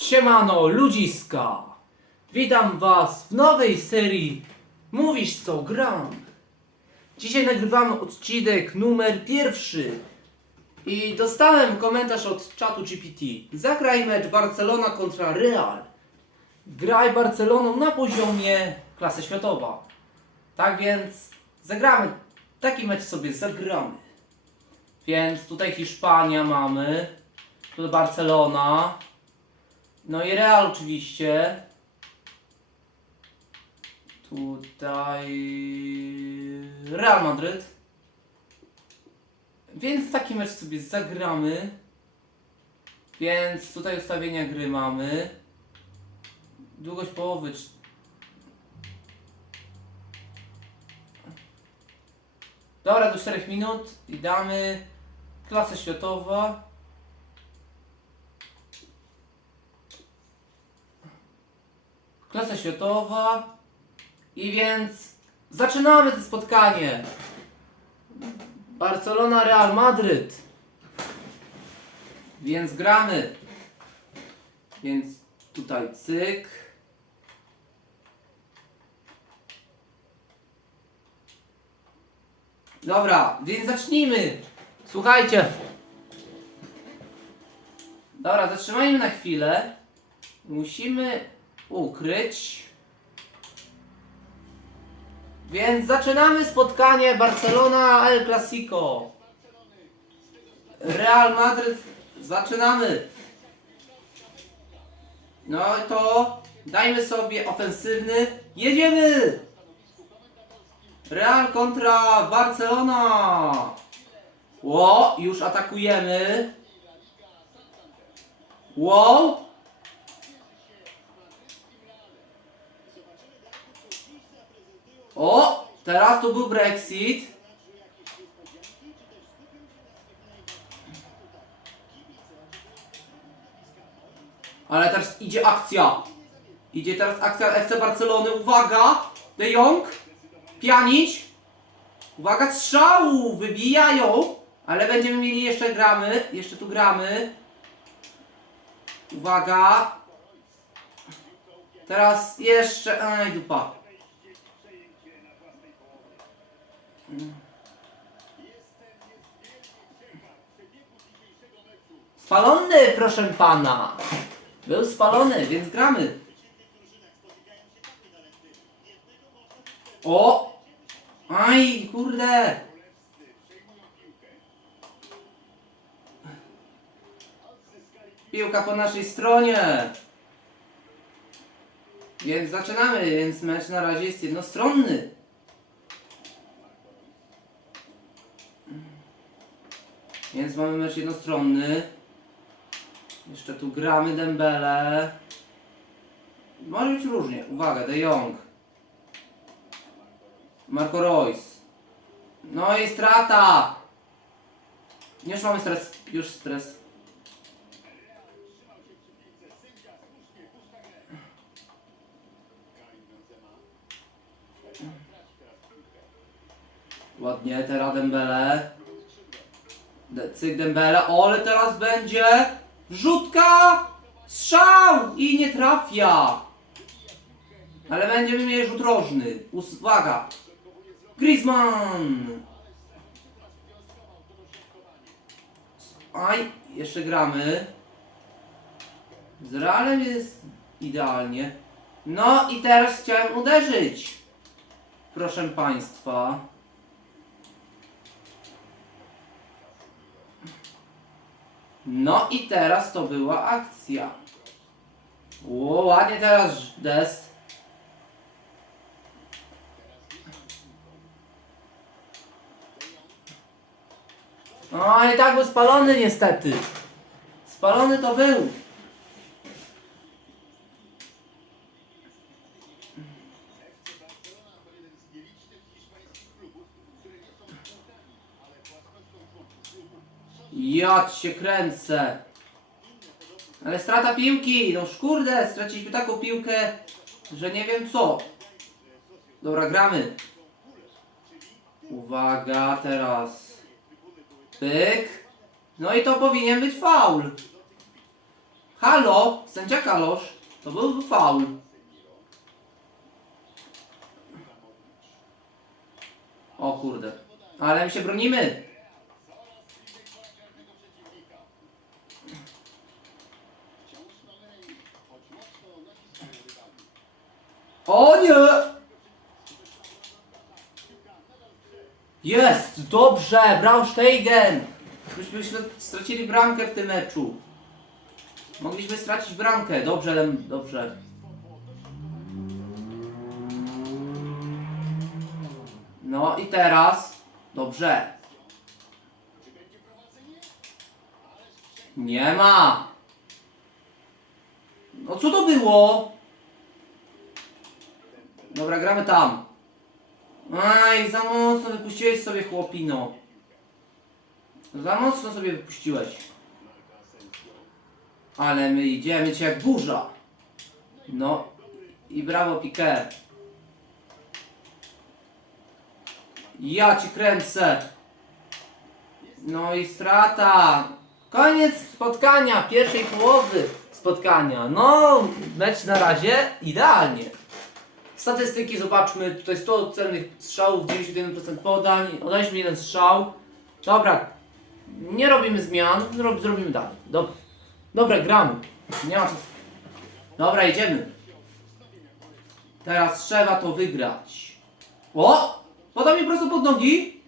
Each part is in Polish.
Siemano, ludziska! Witam was w nowej serii Mówisz co gram. Dzisiaj nagrywamy odcinek numer pierwszy. I dostałem komentarz od czatu GPT. Zagraj mecz Barcelona kontra Real. Graj Barceloną na poziomie klasy światowa. Tak więc zagramy. Taki mecz sobie zagramy. Więc tutaj Hiszpania mamy. Tu Barcelona. No i Real oczywiście. Tutaj Real Madryt. Więc taki mecz sobie zagramy. Więc tutaj ustawienia gry mamy. Długość połowy. Dobra, do 4 minut i damy klasę światowa. Klasa światowa. I więc zaczynamy to spotkanie. Barcelona, Real Madryt. Więc gramy. Więc tutaj cyk. Dobra, więc zacznijmy. Słuchajcie. Dobra, zatrzymajmy na chwilę. Musimy ukryć. Więc zaczynamy spotkanie Barcelona El Clasico. Real Madryt. Zaczynamy. No to dajmy sobie ofensywny. Jedziemy! Real kontra Barcelona. Ło, już atakujemy. Wow. O, teraz tu był Brexit. Ale teraz idzie akcja. Idzie teraz akcja FC Barcelony. Uwaga! De Jong. Pianić. Uwaga, strzału! Wybijają. Ale będziemy mieli jeszcze gramy. Jeszcze tu gramy. Uwaga. Teraz jeszcze... Aj, dupa. Spalony, proszę pana. Był spalony, więc gramy. O! Aj, kurde! Piłka po naszej stronie. Więc zaczynamy, więc mecz na razie jest jednostronny. Więc mamy mecz jednostronny. Jeszcze tu gramy Dembele. Może być różnie. Uwaga, De Jong. Marco Reus. No i strata! Już mamy stres. Już stres. Ładnie, teraz Dembele. Cyk Dembele, ale teraz będzie wrzutka, strzał i nie trafia. Ale będziemy mieli rzut rożny. Uwaga. Griezmann. Aj, jeszcze gramy. Z Realem jest idealnie. No i teraz chciałem uderzyć. Proszę Państwa. No i teraz to była akcja. Ładnie teraz dest. No i tak był spalony niestety. Spalony to był. Ja się kręcę. Ale strata piłki, no kurde, straciliśmy taką piłkę, że nie wiem co. Dobra, gramy. Uwaga, teraz. Pyk. No i to powinien być faul. Halo, sędzia Kalosz, to był faul. O kurde, ale my się bronimy. O nie! Jest! Dobrze! Braunsteigen! Myśmy stracili bramkę w tym meczu. Mogliśmy stracić bramkę. Dobrze, dobrze. No i teraz. Dobrze. Nie ma. No co to było? Dobra, gramy tam. Aj, za mocno wypuściłeś sobie chłopino. Za mocno sobie wypuściłeś. Ale my idziemy cię jak burza. No i brawo Piqué. Ja ci kręcę. No i strata. Koniec spotkania, pierwszej połowy spotkania. No, mecz na razie idealnie. Statystyki zobaczmy. Tutaj 100 celnych strzałów, 91% podań. Oddaliśmy jeden strzał. Dobra. Nie robimy zmian, zro- zrobimy dalej. Dobra. Dobra, gramy. Nie ma czasu. Dobra, idziemy. Teraz trzeba to wygrać. O! Podał mi prosto pod nogi.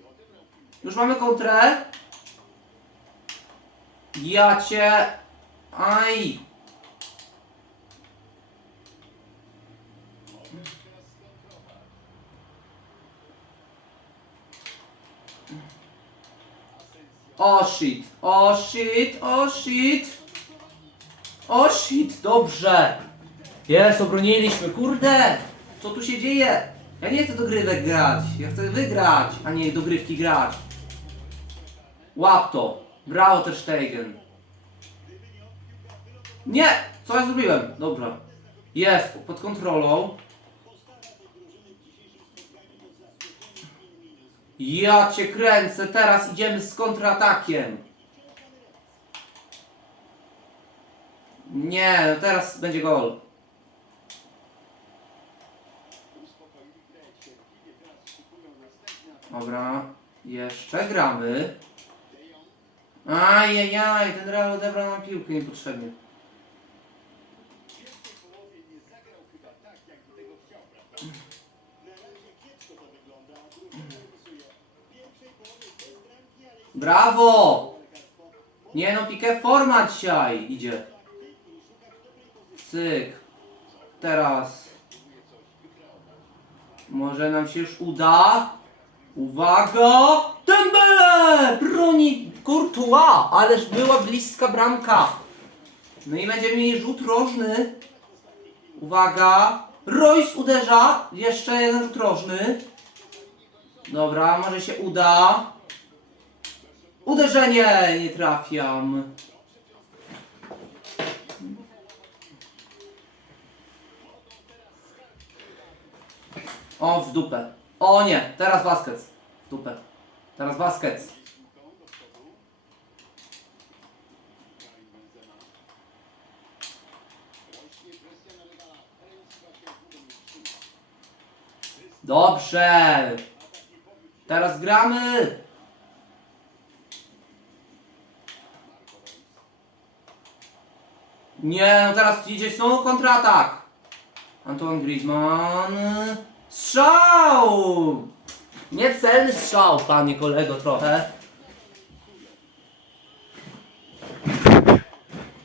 Już mamy kontrę. Ja cię... Aj! O shit, o shit, o shit. O shit, dobrze. Jest, obroniliśmy, kurde. Co tu się dzieje? Ja nie chcę dogrywek grać, ja chcę wygrać, a nie dogrywki grać. Łap to. Brawo też Stegen. Nie! Co ja zrobiłem? Dobra. Jest, pod kontrolą. Ja cię kręcę, teraz idziemy z kontratakiem. Nie, teraz będzie gol. Dobra, jeszcze gramy. Ajajaj, ten Real odebrał nam piłkę niepotrzebnie. Brawo! Nie no, Piqué forma dzisiaj idzie. Cyk. Teraz. Może nam się już uda. Uwaga! Dembele! Broni Courtois! Ależ była bliska bramka. No i będziemy mieli rzut rożny. Uwaga! Royce uderza. Jeszcze jeden rzut rożny. Dobra, może się uda. Uderzenie! Nie trafiam. O, w dupę. O nie, teraz Vasquez. W dupę. Teraz Vasquez. Dobrze. Teraz gramy. Nie, no teraz idzie znowu kontratak. Antoine Griezmann. Strzał! Niecelny strzał, panie kolego, trochę.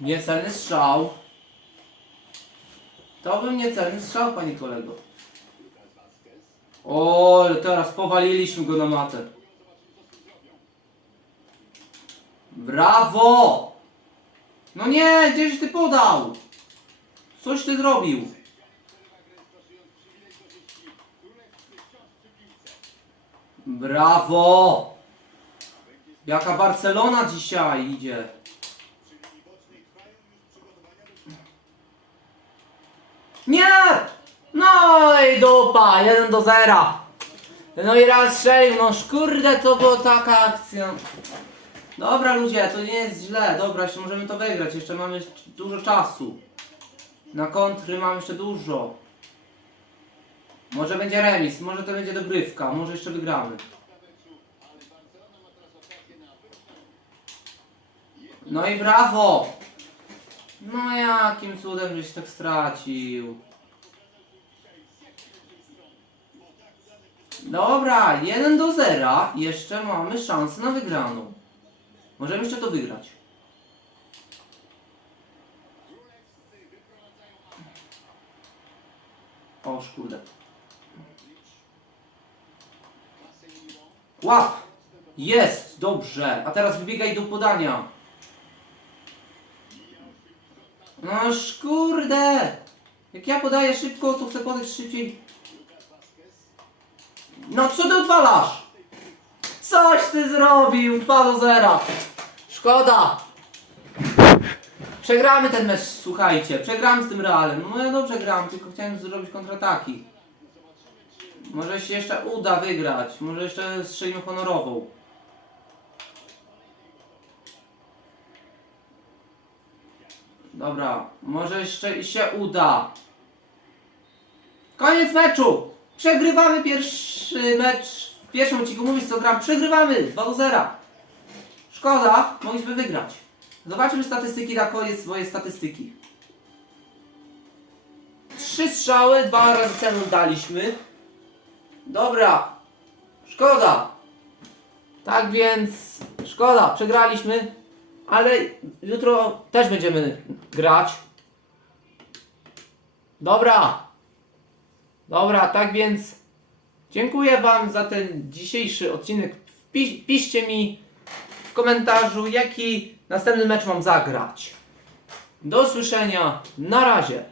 Niecelny strzał. To był niecelny strzał, panie kolego. O, ale teraz powaliliśmy go na matę. Brawo! No nie, gdzieś ty podał? Coś ty zrobił. Brawo! Jaka Barcelona dzisiaj idzie. Nie! No i dupa, 1 do 0. No i raz strzelił, no kurde to była taka akcja. Dobra ludzie, to nie jest źle, dobra, jeszcze możemy to wygrać, jeszcze mamy dużo czasu. Na kontry mamy jeszcze dużo. Może będzie remis, może to będzie dogrywka, może jeszcze wygramy. No i brawo! No jakim cudem żeś tak stracił? Dobra, 1 do 0. Jeszcze mamy szansę na wygraną. Możemy jeszcze to wygrać. O kurde. Łap! Jest! Dobrze. A teraz wybiegaj do podania. No kurde! Jak ja podaję szybko, to chcę podać szybciej. No co ty odwalasz? Coś ty zrobił! 2 do 0. Szkoda! Przegramy ten mecz, słuchajcie. Przegramy z tym Realem. No ja dobrze gram, tylko chciałem zrobić kontrataki. Może się jeszcze uda wygrać. Może jeszcze strzelimy honorową. Dobra, może jeszcze się uda. Koniec meczu! Przegrywamy pierwszy mecz. Pierwszym odcinku mówisz co gram. Przegrywamy 2 do 0. Szkoda, mogliśmy wygrać. Zobaczmy statystyki na koniec, moje statystyki. Trzy strzały, dwa razy cenę daliśmy. Dobra. Szkoda. Tak więc, szkoda, przegraliśmy. Ale jutro też będziemy grać. Dobra. Dobra, tak więc dziękuję Wam za ten dzisiejszy odcinek. Wpi- piszcie mi w komentarzu, jaki następny mecz mam zagrać. Do usłyszenia. Na razie.